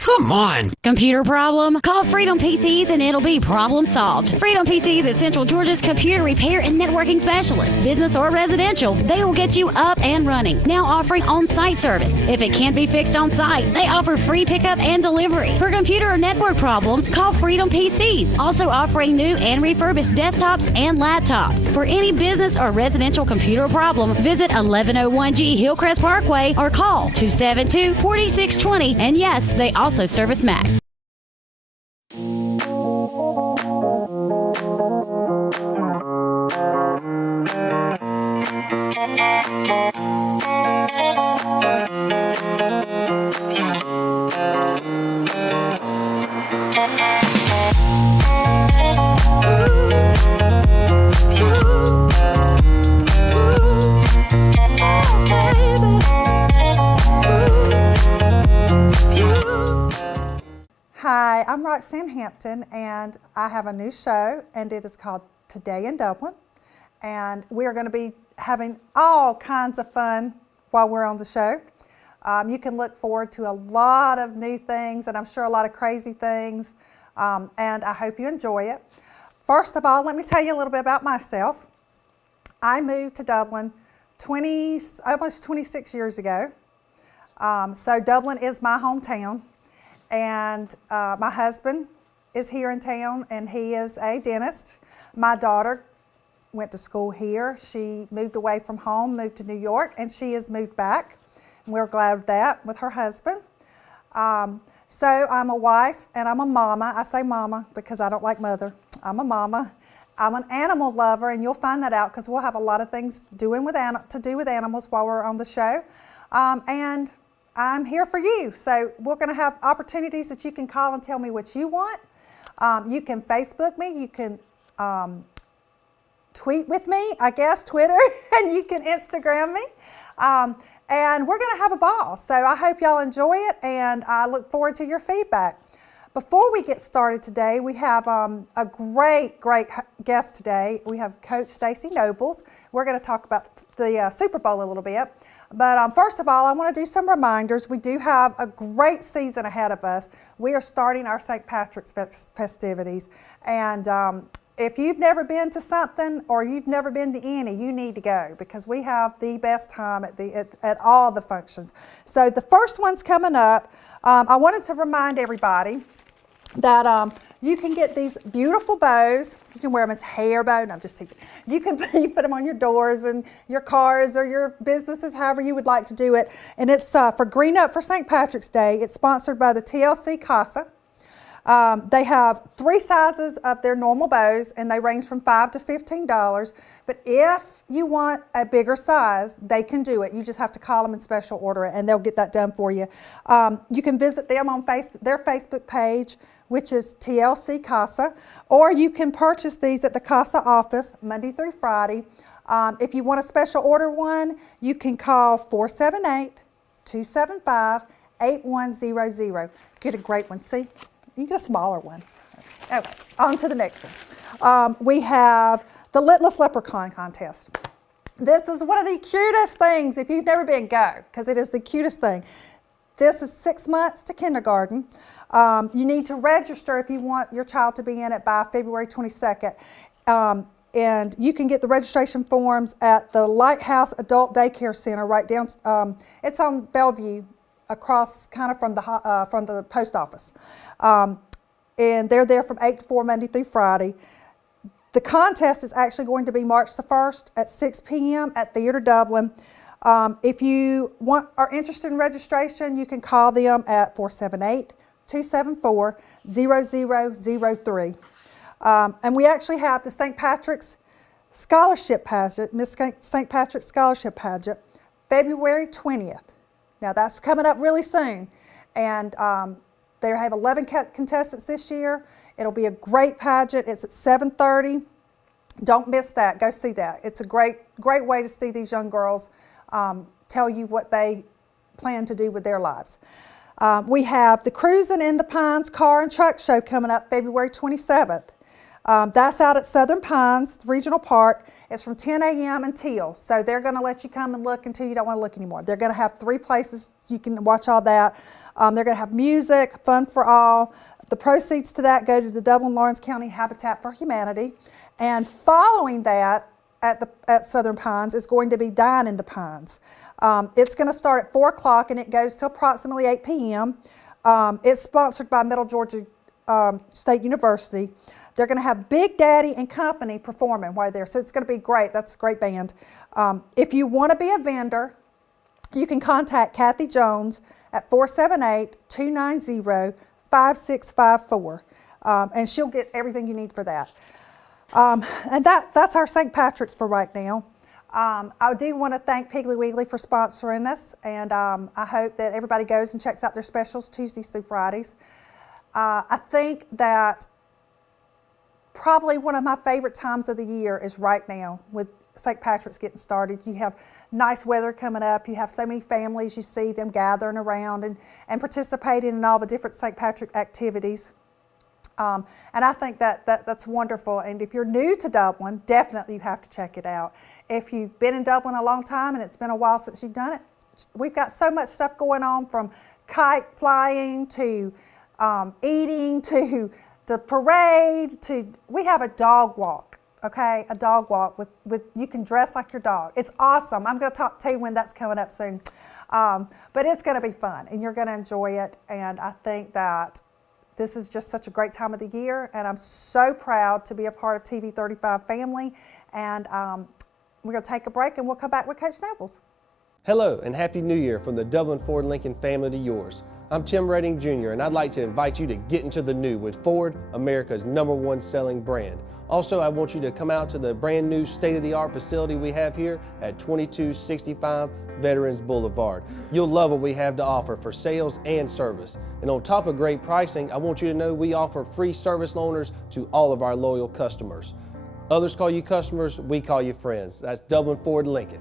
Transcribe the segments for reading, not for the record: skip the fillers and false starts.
Come on. Computer problem? Call Freedom PCs and it'll be problem solved. Freedom PCs is Central Georgia's computer repair and networking specialist. Business or residential, they will get you up and running. Now offering on-site service. If it can't be fixed on site, they offer free pickup and delivery. For computer or network problems, call Freedom PCs. Also offering new and refurbished desktops and laptops. For any business or residential computer problem, visit 1101G Hillcrest Parkway or call 272-4620. And yes, they also service Macs. Hi, I'm Roxanne Hampton, and I have a new show, and it is called Today in Dublin. And we are going to be having all kinds of fun while we're on the show. You can look forward to a lot of new things, and I'm sure a lot of crazy things, and I hope you enjoy it. First of all, let me tell you a little bit about myself. I moved to Dublin almost 26 years ago. So Dublin is my hometown. And my husband is here in town, and he is a dentist. My daughter went to school here. She moved away from home, moved to New York, and she has moved back. And we're glad of that with her husband. So I'm a wife and I'm a mama. I say mama because I don't like mother. I'm a mama. I'm an animal lover, and you'll find that out because we'll have a lot of things to do with animals while we're on the show. And I'm here for you. So we're going to have opportunities that you can call and tell me what you want. You can Facebook me. You can tweet with me, I guess, Twitter, and you can Instagram me. And we're going to have a ball. So I hope y'all enjoy it, and I look forward to your feedback. Before we get started today, we have a great guest today. We have Coach Stacy Nobles. We're going to talk about the Super Bowl a little bit. But first of all, I want to do some reminders. We do have a great season ahead of us. We are starting our St. Patrick's festivities. And if you've never been to something or you've never been to any, you need to go because we have the best time at all the functions. So the first one's coming up. I wanted to remind everybody that you can get these beautiful bows. You can wear them as hair bow. No, I'm just teasing. You put them on your doors and your cars or your businesses, however you would like to do it. And it's for Green Up for St. Patrick's Day. It's sponsored by the TLC Casa. They have 3 sizes of their normal bows, and they range from $5 to $15. But if you want a bigger size, they can do it. You just have to call them and special order it, and they'll get that done for you. You can visit them on their Facebook page, which is TLC Casa, or you can purchase these at the Casa office Monday through Friday. If you want a special order one, you can call 478-275-8100. Get a great one. See? You get a smaller one. Okay, on to the next one. We have the Litless Leprechaun Contest. This is one of the cutest things. If you've never been, go, because it is the cutest thing. This is 6 months to kindergarten. You need to register if you want your child to be in it by February 22nd. And you can get the registration forms at the Lighthouse Adult Daycare Center right down. It's on Bellevue, across kind of from the post office. And they're there from 8 to 4 Monday through Friday. The contest is actually going to be March the 1st at 6 p.m. at Theatre Dublin. If you are interested in registration, you can call them at 478-274-0003. And we actually have the St. Patrick's Scholarship Pageant, Miss St. Patrick's Scholarship Pageant, February 20th. Now that's coming up really soon. And they have 11 contestants this year. It'll be a great pageant. It's at 7:30. Don't miss that. Go see that. It's a great way to see these young girls tell you what they plan to do with their lives. We have the Cruisin' in the Pines Car and Truck Show coming up February 27th. That's out at Southern Pines Regional Park. It's from 10 a.m. until. So they're going to let you come and look until you don't want to look anymore. They're going to have 3 places so you can watch all that. They're going to have music, fun for all. The proceeds to that go to the Dublin Lawrence County Habitat for Humanity. And following that, at Southern Pines is going to be Dine in the Pines. It's going to start at 4 o'clock and it goes to approximately 8 p.m. It's sponsored by Middle Georgia State University. They're going to have Big Daddy and Company performing while they're there. So it's going to be great. That's a great band. If you want to be a vendor, you can contact Kathy Jones at 478-290-5654. And she'll get everything you need for that. And that's our St. Patrick's for right now. I do want to thank Piggly Wiggly for sponsoring us, and I hope that everybody goes and checks out their specials Tuesdays through Fridays. I think that probably one of my favorite times of the year is right now with St. Patrick's getting started. You have nice weather coming up. You have so many families. You see them gathering around and participating in all the different St. Patrick activities. And I think that's wonderful. And if you're new to Dublin, definitely you have to check it out. If you've been in Dublin a long time and it's been a while since you've done it, we've got so much stuff going on, from kite flying to eating to the parade we have a dog walk. Okay, a dog walk with you can dress like your dog. It's awesome. I'm going to tell you when that's coming up soon. But it's going to be fun and you're going to enjoy it. And I think that this is just such a great time of the year, and I'm so proud to be a part of TV 35 family. And we're going to take a break, and we'll come back with Coach Nobles. Hello, and Happy New Year from the Dublin Ford Lincoln family to yours. I'm Tim Redding Jr., and I'd like to invite you to get into the new with Ford, America's #1 selling brand. Also, I want you to come out to the brand new state-of-the-art facility we have here at 2265 Veterans Boulevard. You'll love what we have to offer for sales and service. And on top of great pricing, I want you to know we offer free service loaners to all of our loyal customers. Others call you customers, we call you friends. That's Dublin Ford Lincoln.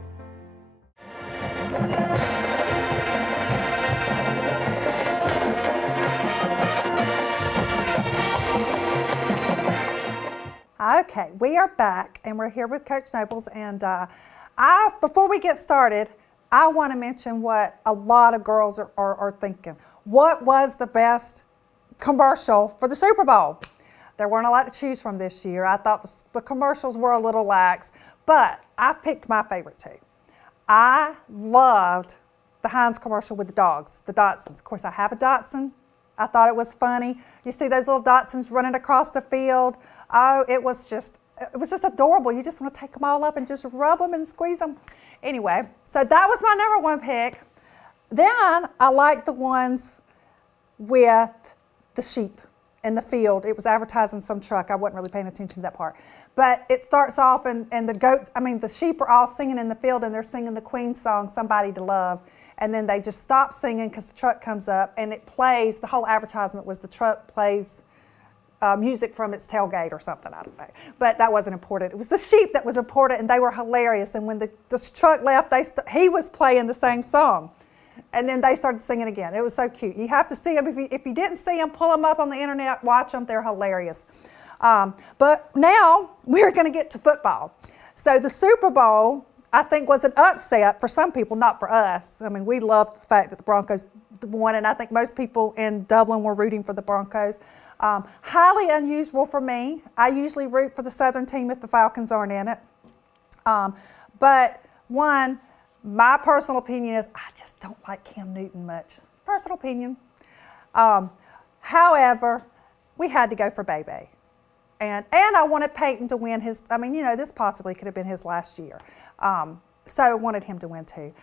Okay, we are back, and we're here with Coach Nobles. And before we get started, I want to mention what a lot of girls are thinking. What was the best commercial for the Super Bowl? There weren't a lot to choose from this year. I thought the commercials were a little lax, but I picked my favorite 2. I loved the Heinz commercial with the dogs, the Dachshunds. Of course, I have a Dachshund. I thought it was funny. You see those little Dachshunds running across the field. Oh, it was just adorable. You just want to take them all up and just rub them and squeeze them. Anyway, so that was my #1 pick. Then I liked the ones with the sheep in the field. It was advertising some truck. I wasn't really paying attention to that part. But it starts off and the sheep are all singing in the field, and they're singing the Queen song, Somebody to Love. And then they just stop singing because the truck comes up and it plays. The whole advertisement was the truck plays music from its tailgate or something, I don't know. But that wasn't important. It was the sheep that was important, and they were hilarious. And when the truck left, he was playing the same song. And then they started singing again. It was so cute. You have to see them. If you didn't see them, pull them up on the internet, watch them. They're hilarious. But now we're going to get to football. So the Super Bowl, I think, was an upset for some people, not for us. I mean, we loved the fact that the Broncos won, and I think most people in Dublin were rooting for the Broncos. Highly unusual for me. I usually root for the Southern team if the Falcons aren't in it. But my personal opinion is I just don't like Cam Newton much. Personal opinion. However, we had to go for Bebe. And I wanted Peyton to win his, this possibly could have been his last year. So I wanted him to win too.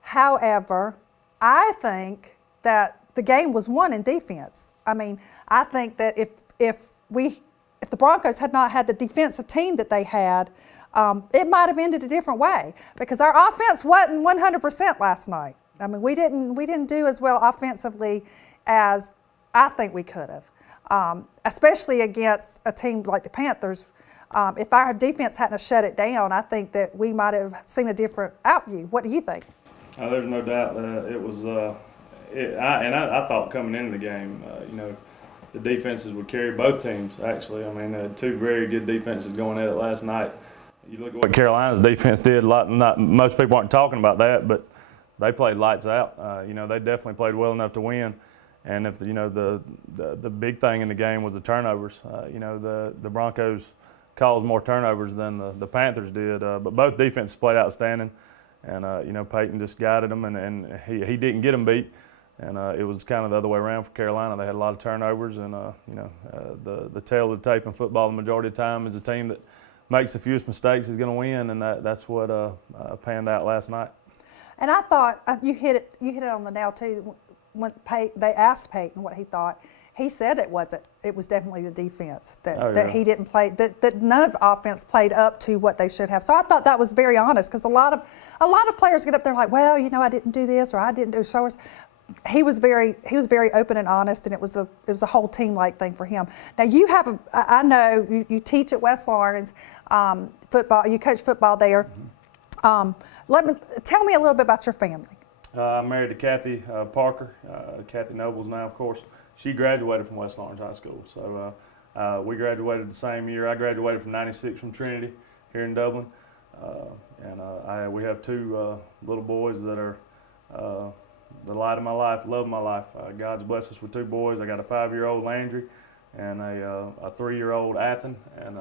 However, I think that the game was won in defense. I think that if the Broncos had not had the defensive team that they had, it might have ended a different way, because our offense wasn't 100% last night. We didn't do as well offensively as I think we could have, especially against a team like the Panthers. If our defense hadn't shut it down, I think that we might have seen a different outview. What do you think? There's no doubt that it was. I thought coming into the game, the defenses would carry both teams, actually. I mean, two very good defenses going at it last night. You look at what Carolina's defense did. Most people aren't talking about that, but they played lights out. They definitely played well enough to win. And if the big thing in the game was the turnovers. The Broncos caused more turnovers than the Panthers did. But both defenses played outstanding. And Peyton just guided them, and he didn't get them beat. And it was kind of the other way around for Carolina. They had a lot of turnovers, and the tail of the tape in football the majority of the time is the team that makes the fewest mistakes is going to win, and that's what panned out last night. And I thought you hit it on the nail too. When they asked Peyton what he thought, he said it was definitely the defense that he didn't play, that none of the offense played up to what they should have. So I thought that was very honest, because a lot of players get up there like, well, I didn't do this or I didn't do so. He was very open and honest, and it was a whole team-like thing for him. Now I know you teach at West Lawrence football. You coach football there. Tell me a little bit about your family. I'm married to Kathy Parker. Kathy Nobles now, of course. She graduated from West Lawrence High School. So we graduated the same year. I graduated from '96 from Trinity here in Dublin. We have two little boys that are the light of my life, love of my life. God's blessed us with two boys. I got a 5-year-old Landry and a 3-year-old Athen. And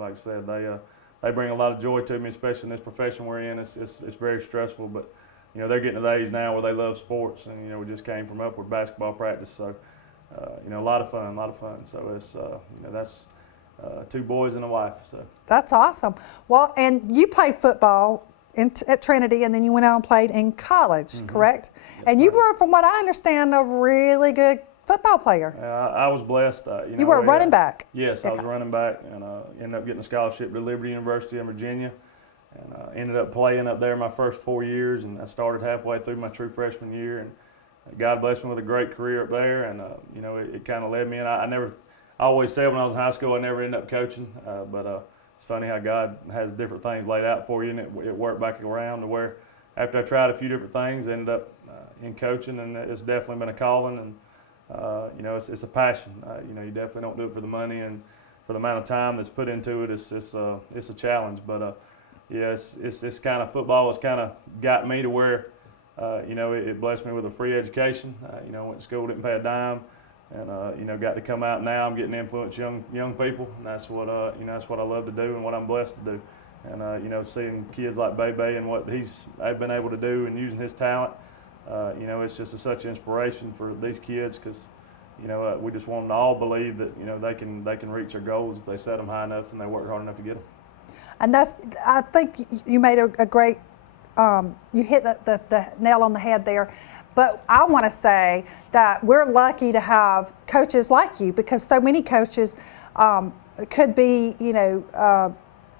like I said, they bring a lot of joy to me, especially in this profession we're in. It's very stressful, but they're getting to the age now where they love sports, and we just came from upward basketball practice, so a lot of fun. So it's that's two boys and a wife. So that's awesome. Well, and you played football at Trinity, and then you went out and played in college, correct? Yes, and you were, from what I understand, a really good football player. I was blessed. You were a running back. Yes, I was running back, and ended up getting a scholarship to Liberty University in Virginia. And ended up playing up there my first 4 years, and I started halfway through my true freshman year, and God blessed me with a great career up there, and it kind of led me. And I always said when I was in high school I never ended up coaching, but it's funny how God has different things laid out for you, and it worked back around to where after I tried a few different things, I ended up in coaching, and it's definitely been a calling, and it's a passion. You definitely don't do it for the money, and for the amount of time that's put into it, it's a challenge, but. Yeah, it's kind of football has kind of got me to where, it blessed me with a free education. Went to school, didn't pay a dime, and got to come out now. I'm getting to influence young people, and that's what that's what I love to do and what I'm blessed to do. And seeing kids like Bebe and what I've been able to do and using his talent, it's just such inspiration for these kids, because we just want them to all believe that they can reach their goals if they set them high enough and they work hard enough to get them. And I think you made a great, you hit the nail on the head there. But I want to say that we're lucky to have coaches like you, because so many coaches could be,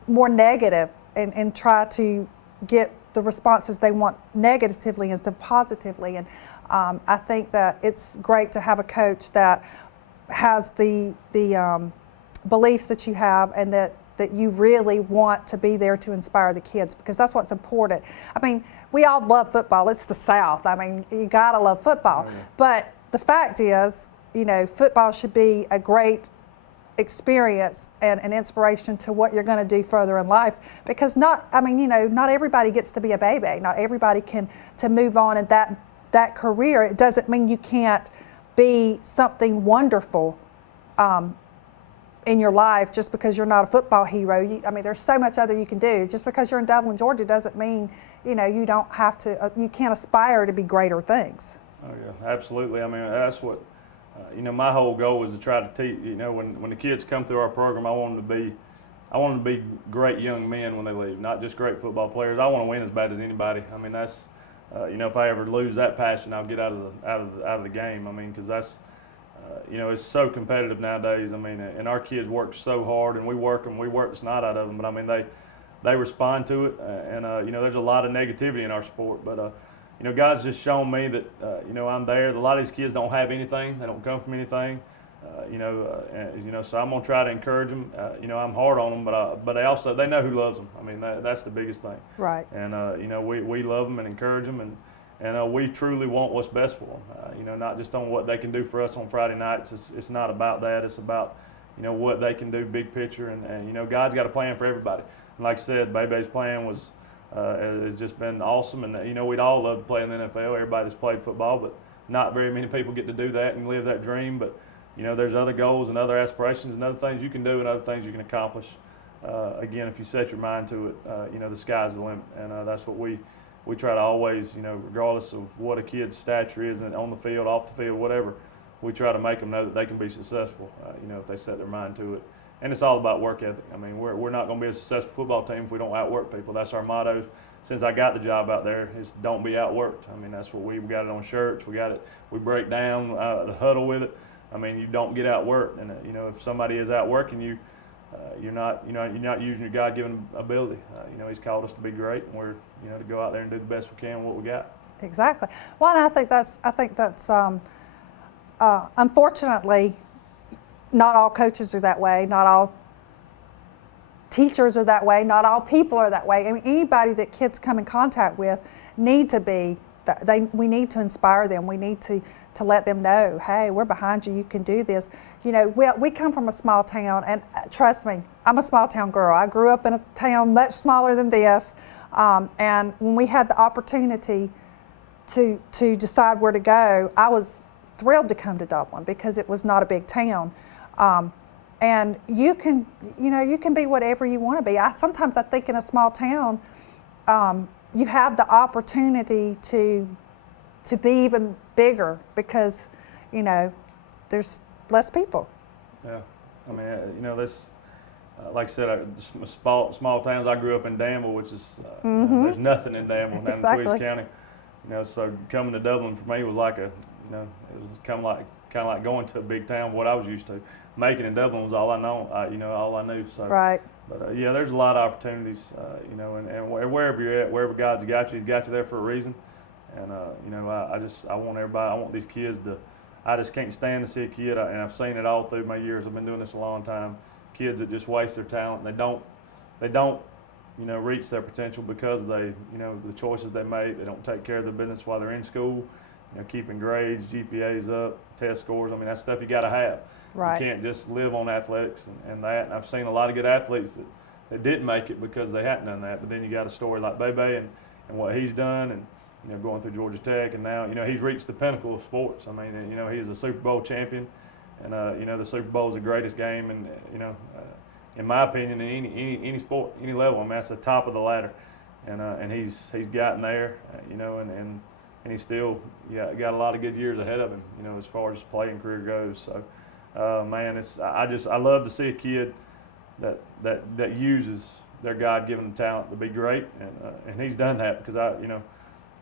more negative and try to get the responses they want negatively instead of positively. And I think that it's great to have a coach that has the beliefs that you have, and that you really want to be there to inspire the kids, because that's what's important. I mean, we all love football. It's the South. I mean, you gotta love football. Oh, yeah. But the fact is, football should be a great experience and an inspiration to what you're going to do further in life, because not everybody gets to be a baby. Not everybody can to move on in that career. It doesn't mean you can't be something wonderful in your life just because you're not a football hero. There's so much other you can do. Just because you're in Dublin, Georgia, doesn't mean you don't have to. You can't aspire to be greater things. Oh yeah, absolutely. That's what my whole goal is to try to teach. When the kids come through our program, I want them to be great young men when they leave, not just great football players. I want to win as bad as anybody. That's if I ever lose that passion, I'll get out of the game. Because that's. It's so competitive nowadays. And our kids work so hard, and we work the snot out of them. But they respond to it, and there's a lot of negativity in our sport. But God's just shown me that I'm there. A lot of these kids don't have anything. They don't come from anything. So I'm gonna try to encourage them. I'm hard on them, but they know who loves them. That's the biggest thing. Right. And we love them and encourage them, and And we truly want what's best for them. You know, not just on what they can do for us on Friday nights. It's not about that. It's about, you know, what they can do, big picture. And you know, God's got a plan for everybody. And like I said, Bebe's plan has just been awesome. And you know, we'd all love to play in the NFL. Everybody that's played football, but not very many people get to do that and live that dream. But you know, there's other goals and other aspirations and other things you can do and other things you can accomplish. Again, if you set your mind to it, you know, the sky's the limit. And that's what we try to always, you know, regardless of what a kid's stature is on the field, off the field, whatever, we try to make them know that they can be successful, you know, if they set their mind to it. And it's all about work ethic. I mean, we're not going to be a successful football team if we don't outwork people. That's our motto since I got the job out there, is don't be outworked. I mean, that's what we got it on shirts. We got it. We break down the huddle with it. I mean, you don't get outworked. And, you know, if somebody is outworking you, you're not using your God-given ability. You know, He's called us to be great, and we're, you know, to go out there and do the best we can with what we got. Exactly. Well, and I think that's unfortunately, not all coaches are that way. Not all teachers are that way. Not all people are that way. I mean, anybody that kids come in contact with need to be. We need to inspire them. We need to let them know, hey, we're behind you. You can do this. You know, we come from a small town, and trust me, I'm a small town girl. I grew up in a town much smaller than this, and when we had the opportunity to decide where to go, I was thrilled to come to Dublin because it was not a big town. And you can be whatever you want to be. Sometimes I think in a small town, you have the opportunity to be even bigger because, you know, there's less people. Yeah, I mean, you know, this, like I said, small towns. I grew up in Danville, which is there's nothing in Danville down Exactly. in Tweeds County. You know, so coming to Dublin for me was like it was kind of like going to a big town. What I was used to, making in Dublin was all I know. All I knew. So. Right. But yeah, there's a lot of opportunities, you know, and wherever you're at, wherever God's got you, He's got you there for a reason. And you know, I want everybody, I want these kids to. I just can't stand to see a kid, and I've seen it all through my years. I've been doing this a long time. Kids that just waste their talent. They don't, you know, reach their potential because they, you know, the choices they make. They don't take care of their business while they're in school. You know, keeping grades, GPAs up, test scores. I mean, that's stuff you got to have. Right. You can't just live on athletics and that. And I've seen a lot of good athletes that didn't make it because they hadn't done that. But then you got a story like Bebe and what he's done, and you know, going through Georgia Tech, and now, you know, he's reached the pinnacle of sports. I mean, you know, he is a Super Bowl champion, and you know, the Super Bowl is the greatest game, and you know, in my opinion, in any sport, any level. I mean, that's the top of the ladder, and he's gotten there, you know, and he's still got a lot of good years ahead of him, you know, as far as his playing career goes. So. Man, I love to see a kid that uses their God-given talent to be great, and he's done that because you know,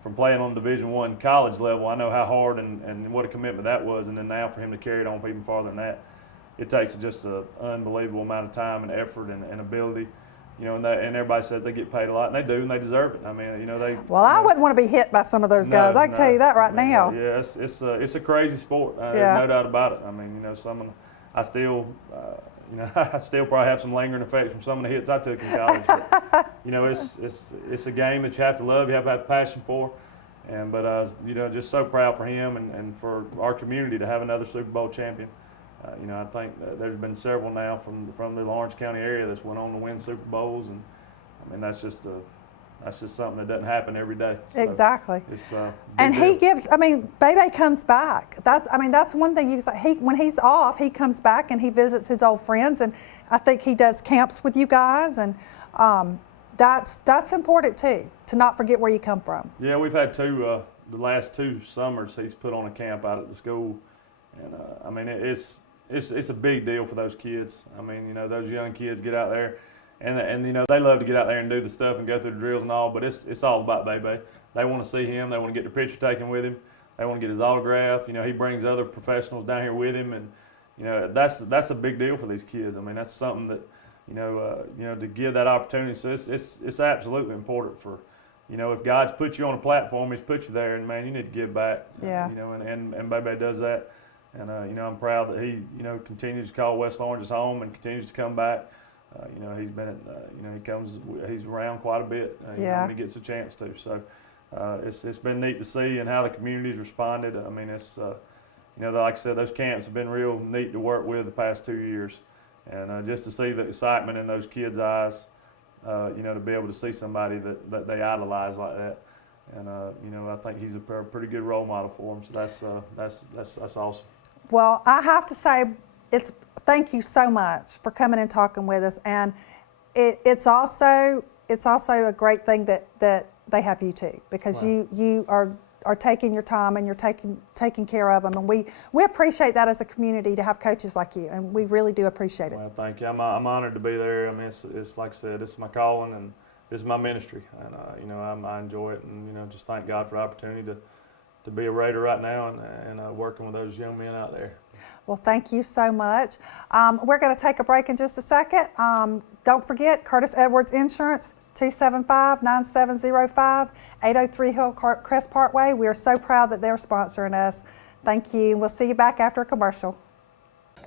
from playing on Division I college level, I know how hard and what a commitment that was, and then now for him to carry it on even farther than that, it takes just an unbelievable amount of time and effort and ability. You know, and everybody says they get paid a lot, and they do, and they deserve it. I mean, you know, they. Well, I wouldn't want to be hit by some of those guys. I can tell you that right now. Yeah, it's a crazy sport. There's no doubt about it. I mean, you know, I still probably have some lingering effects from some of the hits I took in college. But, you know, it's a game that you have to love, you have to have passion for, but you know, just so proud for him and for our community to have another Super Bowl champion. You know, I think there's been several now from the Lawrence County area that's went on to win Super Bowls, and I mean that's just something that doesn't happen every day. So exactly. It's and he gives. I mean, Bebe comes back. That's one thing you say. When he's off, he comes back and he visits his old friends, and I think he does camps with you guys, and that's important too, to not forget where you come from. Yeah, we've had the last 2 summers he's put on a camp out at the school, and I mean it's a big deal for those kids. I mean, you know, those young kids get out there, and you know, they love to get out there and do the stuff and go through the drills and all, but it's all about Bebe. They want to see him. They want to get the picture taken with him. They want to get his autograph. You know, he brings other professionals down here with him, and you know, that's a big deal for these kids. I mean, that's something that you know, to give that opportunity. So it's absolutely important for. You know, if God's put you on a platform, He's put you there, and man, you need to give back. Yeah. You know, and Bebe does that. And, you know, I'm proud that he, you know, continues to call West Lawrence his home and continues to come back. You know, he's been at, you know, he's around quite a bit, you know, when he gets a chance to. So, it's been neat to see and how the community's responded. I mean, it's like I said, those camps have been real neat to work with the past 2 years, and just to see the excitement in those kids' eyes, to be able to see somebody that they idolize like that, and I think he's a pretty good role model for them. So that's awesome. Well, I have to say, thank you so much for coming and talking with us, and it's also a great thing that they have you too, because wow. you are taking your time and you're taking care of them, and we appreciate that as a community to have coaches like you, and we really do appreciate it. Well, thank you. I'm honored to be there. I mean, it's like I said, it's my calling and it's my ministry, and I enjoy it, and just thank God for the opportunity to be a Raider right now and working with those young men out there. Well, thank you so much. We're going to take a break in just a second. Don't forget, Curtis Edwards Insurance, 275-9705, 803 Hillcrest Parkway. We are so proud that they're sponsoring us. Thank you. We'll see you back after a commercial.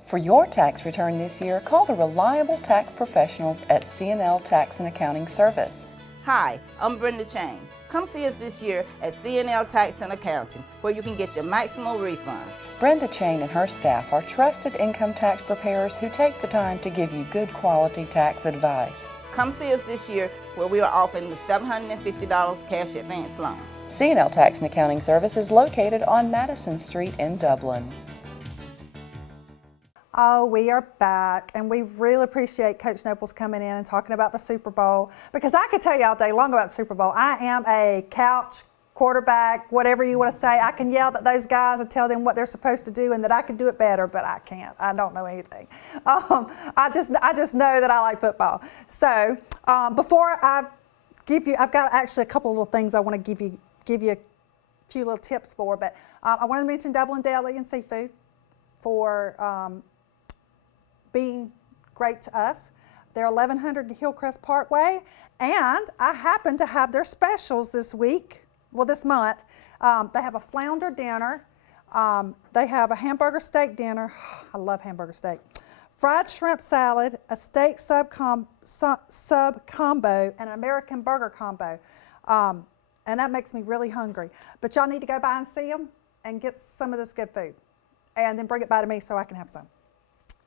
For your tax return this year, call the reliable tax professionals at C&L Tax and Accounting Service. Hi, I'm Brenda Chain. Come see us this year at C&L Tax and Accounting, where you can get your maximum refund. Brenda Chain and her staff are trusted income tax preparers who take the time to give you good quality tax advice. Come see us this year, where we are offering the $750 cash advance loan. C&L Tax and Accounting Service is located on Madison Street in Dublin. Oh, we are back, and we really appreciate Coach Nobles coming in and talking about the Super Bowl, because I could tell you all day long about the Super Bowl. I am a couch quarterback, whatever you want to say. I can yell at those guys and tell them what they're supposed to do and that I can do it better, but I can't. I don't know anything. I just know that I like football. So before I give you, I've got actually a couple of little things I want to give you a few little tips for, but I want to mention Dublin Deli and Seafood for being great to us. They're 1100 Hillcrest Parkway, and I happen to have their specials this month. They have a flounder dinner. They have a hamburger steak dinner. I love hamburger steak. Fried shrimp salad, a steak sub combo, and an American burger combo. And that makes me really hungry. But y'all need to go by and see them and get some of this good food. And then bring it by to me so I can have some.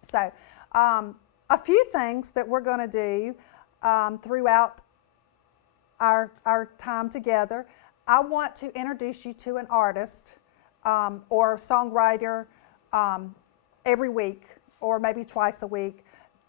So a few things that we're going to do throughout our time together. I want to introduce you to an artist or songwriter every week, or maybe twice a week.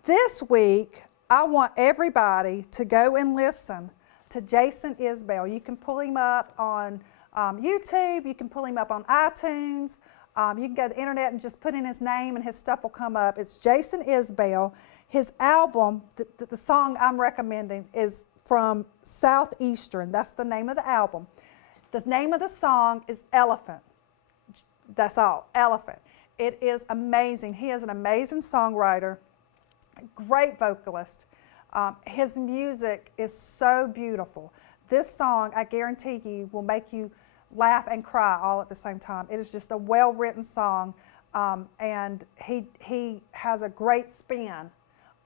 This week, I want everybody to go and listen to Jason Isbell. You can pull him up on YouTube. You can pull him up on iTunes. You can go to the internet and just put in his name and his stuff will come up. It's Jason Isbell. His album, the song I'm recommending is from Southeastern. That's the name of the album. The name of the song is Elephant. That's all, Elephant. It is amazing. He is an amazing songwriter, great vocalist. His music is so beautiful. This song, I guarantee you, will make you laugh and cry all at the same time. It is just a well-written song, and he has a great spin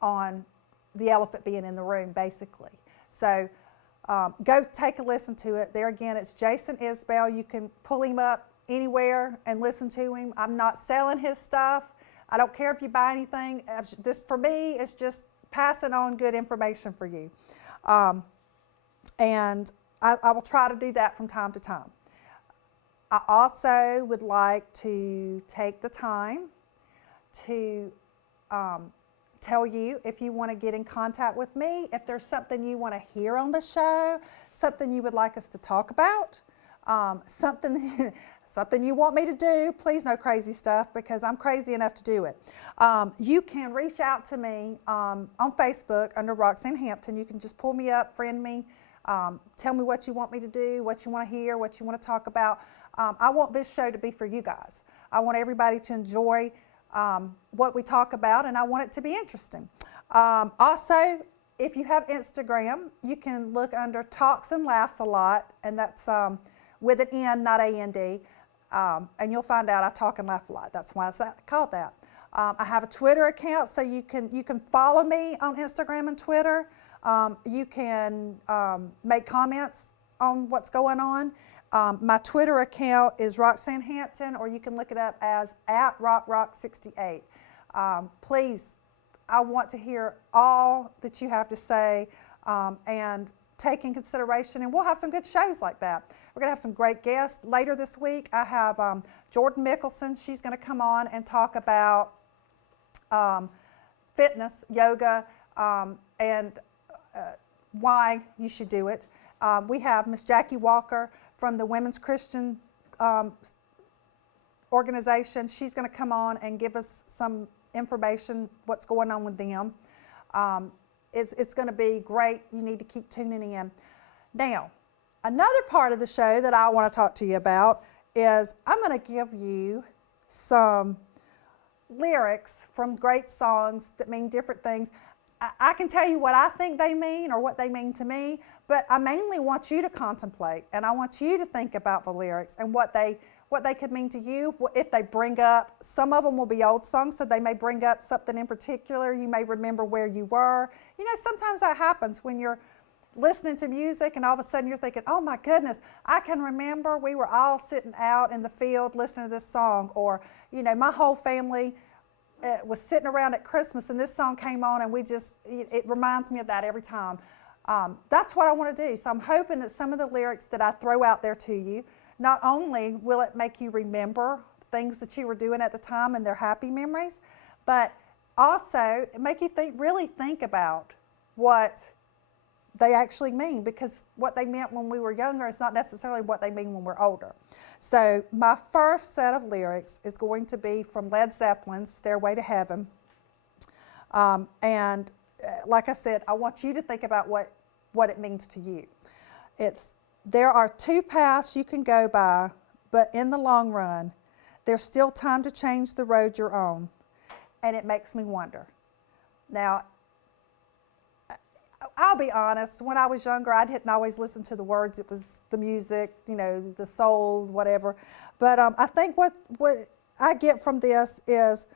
on the elephant being in the room, basically. So go take a listen to it. There again, it's Jason Isbell. You can pull him up anywhere and listen to him. I'm not selling his stuff. I don't care if you buy anything. This, for me, is just passing on good information for you. And I will try to do that from time to time. I also would like to take the time to tell you if you want to get in contact with me, if there's something you want to hear on the show, something you would like us to talk about, something you want me to do. Please, no crazy stuff, because I'm crazy enough to do it. You can reach out to me on Facebook under Roxanne Hampton. You can just pull me up, friend me, tell me what you want me to do, what you want to hear, what you want to talk about. I want this show to be for you guys. I want everybody to enjoy what we talk about, and I want it to be interesting. Also, if you have Instagram, you can look under Talks and Laughs a Lot, and that's with an N, not A-N-D, and you'll find out I talk and laugh a lot. That's why it's called that. I have a Twitter account, so you can follow me on Instagram and Twitter. You can make comments on what's going on. My Twitter account is Roxanne Hampton, or you can look it up as @RockRock68. Please, I want to hear all that you have to say and take in consideration, and we'll have some good shows like that. We're going to have some great guests. Later this week, I have Jordan Mickelson. She's going to come on and talk about fitness, yoga, and why you should do it. We have Miss Jackie Walker from the Women's Christian organization. She's going to come on and give us some information, what's going on with them. It's going to be great. You need to keep tuning in. Now, another part of the show that I want to talk to you about is I'm going to give you some lyrics from great songs that mean different things. I can tell you what I think they mean or what they mean to me, but I mainly want you to contemplate, and I want you to think about the lyrics and what they could mean to you. If they bring up, some of them will be old songs, so they may bring up something in particular. You may remember where you were. You know, sometimes that happens when you're listening to music and all of a sudden you're thinking, oh my goodness, I can remember we were all sitting out in the field listening to this song, or, you know, my whole family was sitting around at Christmas and this song came on, and it reminds me of that every time. That's what I want to do. So I'm hoping that some of the lyrics that I throw out there to you, not only will it make you remember things that you were doing at the time and they're happy memories, but also make you really think about what they actually mean, because what they meant when we were younger is not necessarily what they mean when we're older. So my first set of lyrics is going to be from Led Zeppelin's Stairway to Heaven. And like I said, I want you to think about what it means to you. There are two paths you can go by, but in the long run, there's still time to change the road you're on. And it makes me wonder. Now, I'll be honest, when I was younger, I didn't always listen to the words. It was the music, you know, the soul, whatever. But I think what I get from this is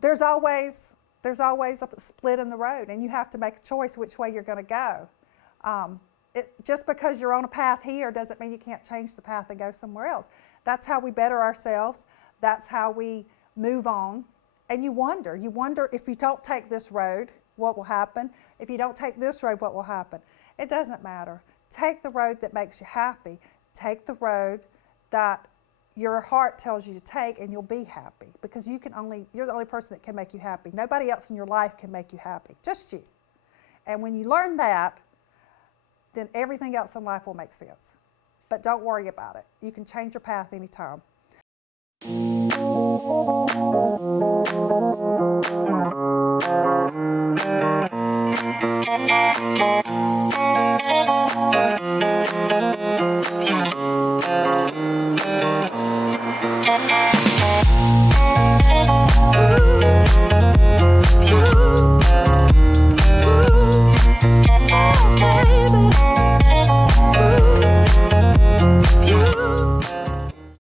there's always a split in the road, and you have to make a choice which way you're going to go. Just because you're on a path here doesn't mean you can't change the path and go somewhere else. That's how we better ourselves. That's how we move on. And you wonder if you don't take this road, what will happen? If you don't take this road, what will happen? It doesn't matter. Take the road that makes you happy. Take the road that your heart tells you to take, and you'll be happy, because you're the only person that can make you happy. Nobody else in your life can make you happy, just you. And when you learn that, then everything else in life will make sense. But don't worry about it. You can change your path anytime.